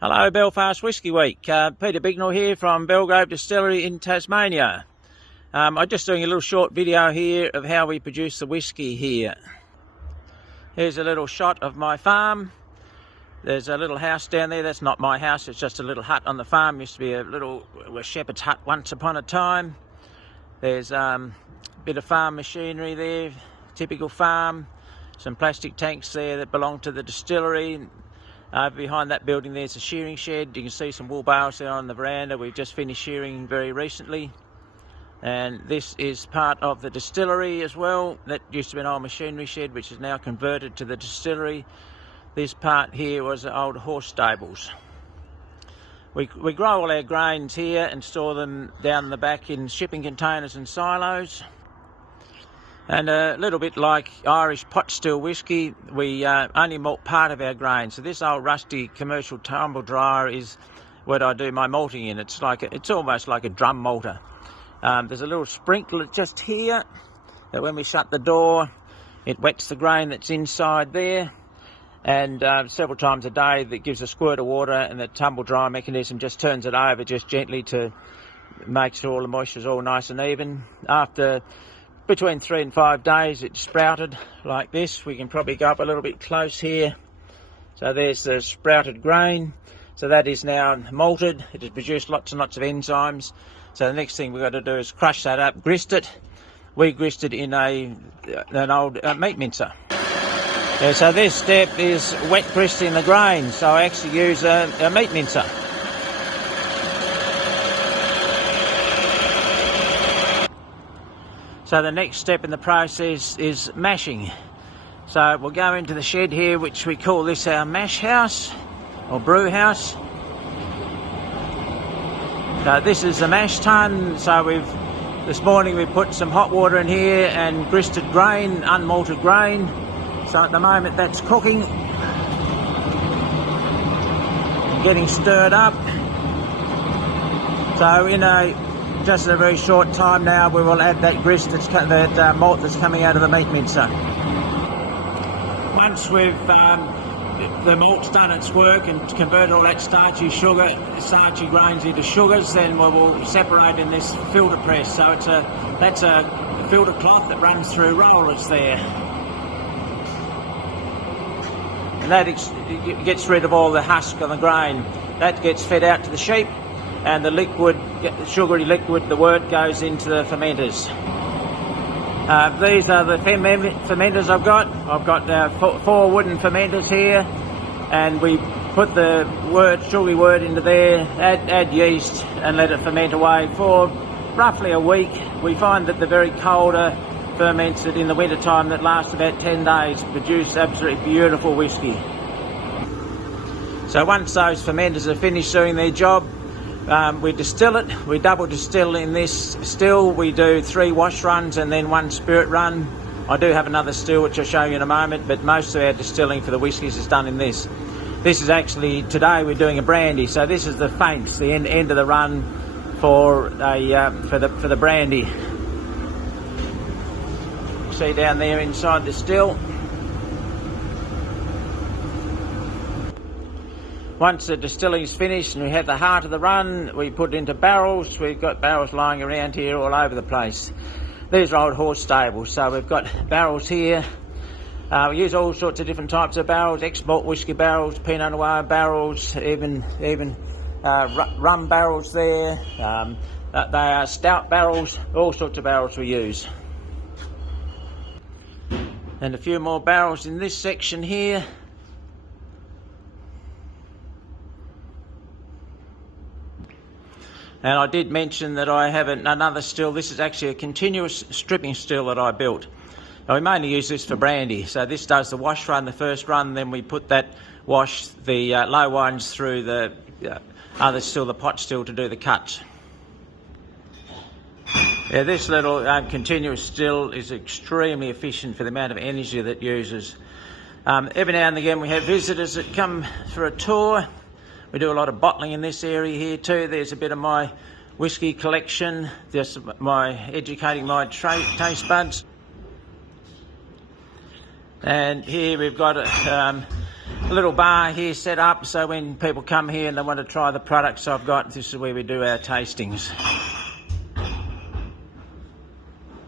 Hello, Belfast Whisky Week. Peter Bignell here from Belgrove Distillery in Tasmania. I'm just doing a little short video here of how we produce the whisky here. Here's a little shot of my farm. There's a little house down there. That's not my house, it's just a little hut on the farm. Used to be a shepherd's hut once upon a time. There's a bit of farm machinery there, typical farm. Some plastic tanks there that belong to the distillery. Behind that building there's a shearing shed. You can see some wool bales there on the veranda. We've just finished shearing very recently. And this is part of the distillery as well. That used to be an old machinery shed which is now converted to the distillery. This part here was the old horse stables. We grow all our grains here and store them down the back in shipping containers and silos. And a little bit like Irish pot still whisky, we only malt part of our grain. So this old rusty commercial tumble dryer is what I do my malting in. It's almost like a drum malter. There's a little sprinkler just here that when we shut the door, it wets the grain that's inside there. And several times a day that gives a squirt of water, and the tumble dryer mechanism just turns it over just gently to make sure all the moisture's all nice and even. After between 3 and 5 days it's sprouted like this. We can probably go up a little bit close here. So there's the sprouted grain. So that is now malted. It has produced lots and lots of enzymes. So the next thing we've got to do is crush that up, grist it. We grist it in an old meat mincer. Yeah, so this step is wet gristing the grain. So I actually use a meat mincer. So the next step in the process is mashing. So we'll go into the shed here, which we call this our mash house or brew house. So this is the mash tun. So this morning we put some hot water in here and gristed grain, unmalted grain. So at the moment that's cooking, getting stirred up. So in just a very short time now, we will add that grist, that malt that's coming out of the meat mincer. Once the malt's done its work and converted all that starchy grains into sugars, then we will separate in this filter press. So that's a filter cloth that runs through rollers there. And that gets rid of all the husk on the grain. That gets fed out to the sheep. And the sugary liquid, the wort, goes into the fermenters. These are the fermenters I've got. I've got 4 wooden fermenters here, and we put the sugary wort into there, add yeast, and let it ferment away for roughly a week. We find that the very colder ferments that in the winter time that last about 10 days produce absolutely beautiful whisky. So once those fermenters are finished doing their job, we distill it. We double distill in this still. We do 3 wash runs and then 1 spirit run. I do have another still which I'll show you in a moment, but most of our distilling for the whiskies is done in this. This is actually, today we're doing a brandy, so this is the faints, the end of the run for the brandy. See down there inside the still. Once the distilling is finished and we have the heart of the run, we put it into barrels. We've got barrels lying around here all over the place. These are old horse stables, so we've got barrels here. We use all sorts of different types of barrels, export whisky barrels, Pinot Noir barrels, even rum barrels there. They are stout barrels, all sorts of barrels we use. And a few more barrels in this section here. And I did mention that I have another still. This is actually a continuous stripping still that I built. Now, we mainly use this for brandy. So this does the wash run, the first run, then we put that wash, the low ones through the other still, the pot still, to do the cuts. Yeah, this little continuous still is extremely efficient for the amount of energy that it uses. Every now and again we have visitors that come for a tour. We do a lot of bottling in this area here too. There's a bit of my whisky collection, just educating my taste buds. And here we've got a little bar here set up, so when people come here and they want to try the products I've got, this is where we do our tastings.